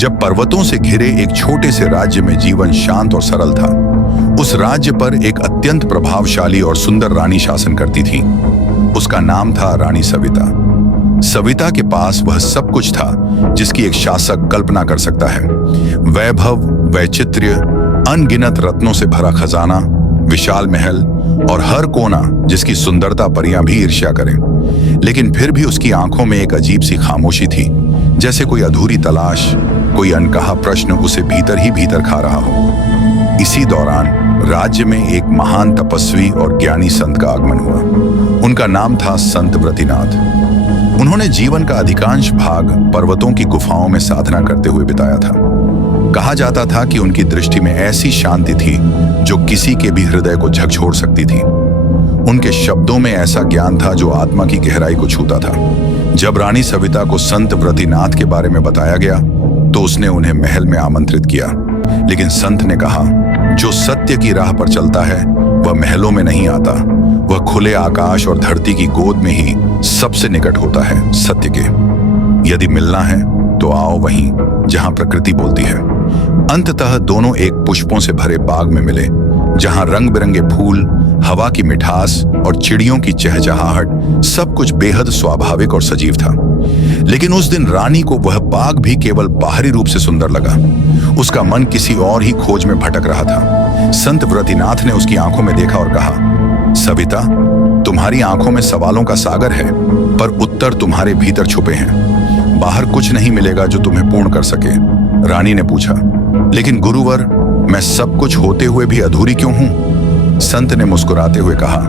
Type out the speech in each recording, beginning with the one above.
जब पर्वतों से घिरे एक छोटे से राज्य में जीवन शांत और सरल था। उस राज्य पर एक अत्यंत प्रभावशाली और सुंदर रानी शासन करती थी। उसका नाम था रानी सविता। सविता के पास वह सब कुछ था जिसकी एक शासक कल्पना कर सकता है। वैभव, वैचित्र्य, अनगिनत रत्नों से भरा खजाना, विशाल महल और हर कोना जिसकी सुंदरता परियां भी ईर्ष्या करें। लेकिन फिर भी उसकी आंखों में एक अजीब सी खामोशी थी, जैसे कोई अधूरी तलाश, कोई अनकहा प्रश्न उसे भीतर ही भीतर खा रहा हो। इसी दौरान राज्य में एक महान तपस्वी और ज्ञानी संत का आगमन हुआ। उनका नाम था संत व्रतिनाथ। उन्होंने जीवन का अधिकांश भाग पर्वतों की गुफाओं में साधना करते हुए बिताया था। कहा जाता था कि उनकी दृष्टि में ऐसी शांति थी जो किसी के भी हृदय को झकझोर सकती थी। उनके शब्दों में ऐसा ज्ञान था जो आत्मा की गहराई को छूता था। जब रानी सविता को संत व्रतिनाथ के बारे में बताया गया तो उसने उन्हें महल में आमंत्रित किया। लेकिन संत ने कहा, जो सत्य की राह पर चलता है वह महलों में नहीं आता, वह खुले आकाश और धरती की गोद में ही सबसे निकट होता है सत्य के। यदि मिलना है तो आओ वहीं जहां प्रकृति बोलती है। अंततः दोनों एक पुष्पों से भरे बाग में मिले, जहां रंग बिरंगे फूल, हवा की मिठास और चिड़ियों की चहचहाहट सब कुछ बेहद स्वाभाविक और सजीव था। लेकिन उस दिन रानी को वह बाग भी केवल बाहरी रूप से सुंदर लगा। उसका मन किसी और ही खोज में भटक रहा था। संत व्रतिनाथ ने उसकी आंखों में देखा और कहा, सविता, तुम्हारी आंखों में सवालों का सागर है, पर उत्तर तुम्हारे भीतर छुपे हैं। बाहर कुछ नहीं मिलेगा जो तुम्हें पूर्ण कर सके। रानी ने पूछा, लेकिन गुरुवर, मैं सब कुछ होते हुए भी अधूरी क्यों हूं? संत ने मुस्कुराते हुए कहा,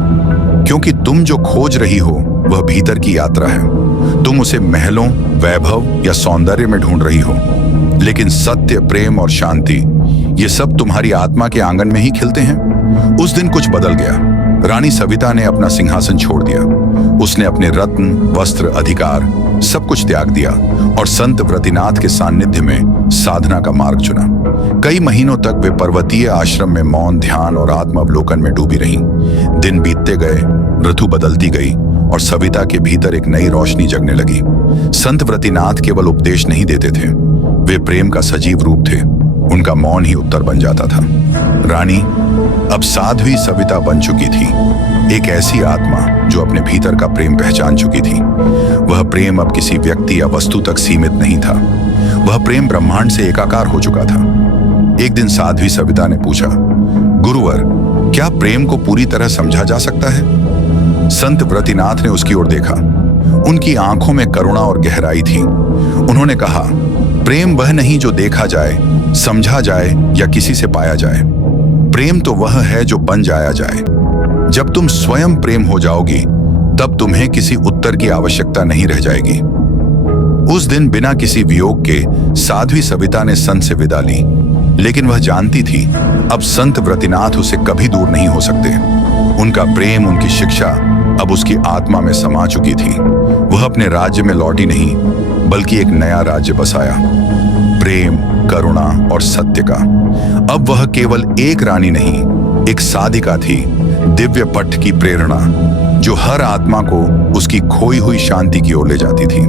क्योंकि तुम जो खोज रही हो वह भीतर की यात्रा है। तुम उसे महलों, वैभव या सौंदर्य में ढूंढ रही हो, लेकिन सत्य, प्रेम और शांति, ये सब तुम्हारी आत्मा के आंगन में ही खिलते हैं। उस दिन कुछ बदल गया। रानी सविता ने अपना सिंहासन छोड़ दिया। उसने अपने रत्न, वस्त्र, अधिकार सब कुछ त्याग दिया और संत व्रतिनाथ के सानिध्य में साधना का मार्ग चुना। कई महीनों तक वे पर्वतीय आश्रम में मौन, ध्यान और आत्मावलोकन में डूबी रहीं। दिन बीतते गए, ऋतु बदलती गई और सविता के भीतर एक नई रोशनी जगने लगी। संत व्रतिनाथ केवल उपदेश नहीं देते थे, वे प्रेम का सजीव रूप थे। उनका मौन ही उत्तर बन जाता था। रानी अब साध्वी सविता बन चुकी थी, एक ऐसी आत्मा जो अपने भीतर का प्रेम पहचान चुकी थी। वह प्रेम अब किसी व्यक्ति या वस्तु तक सीमित नहीं था। वह प्रेम ब्रह्मांड से एकाकार हो चुका था। एक दिन साध्वी सविता ने पूछा, गुरुवर, क्या प्रेम को पूरी तरह समझा जा सकता है? संत व्रतिनाथ ने उसकी ओर देखा। उनकी आंखों में करुणा और गहराई थी। उन्होंने कहा, प्रेम वह नहीं जो देखा जाए, समझा जाए या किसी से पाया जाए। प्रेम तो वह है जो बन जाया जाए। जब तुम स्वयं प्रेम हो जाओगी तब तुम्हें किसी उत्तर की आवश्यकता नहीं रह जाएगी। उस दिन बिना किसी वियोग के साध्वी सविता ने संत से विदा ली। लेकिन वह जानती थी अब संत व्रतिनाथ उसे कभी दूर नहीं हो सकते। उनका प्रेम, उनकी शिक्षा अब उसकी आत्मा में समा चुकी थी। वह अपने राज्य में लौटी नहीं, बल्कि एक नया राज्य बसाया, प्रेम, करुणा और सत्य का। अब वह केवल एक रानी नहीं, एक साधिका थी, दिव्य पथ की प्रेरणा जो हर आत्मा को उसकी खोई हुई शांति की ओर ले जाती थी।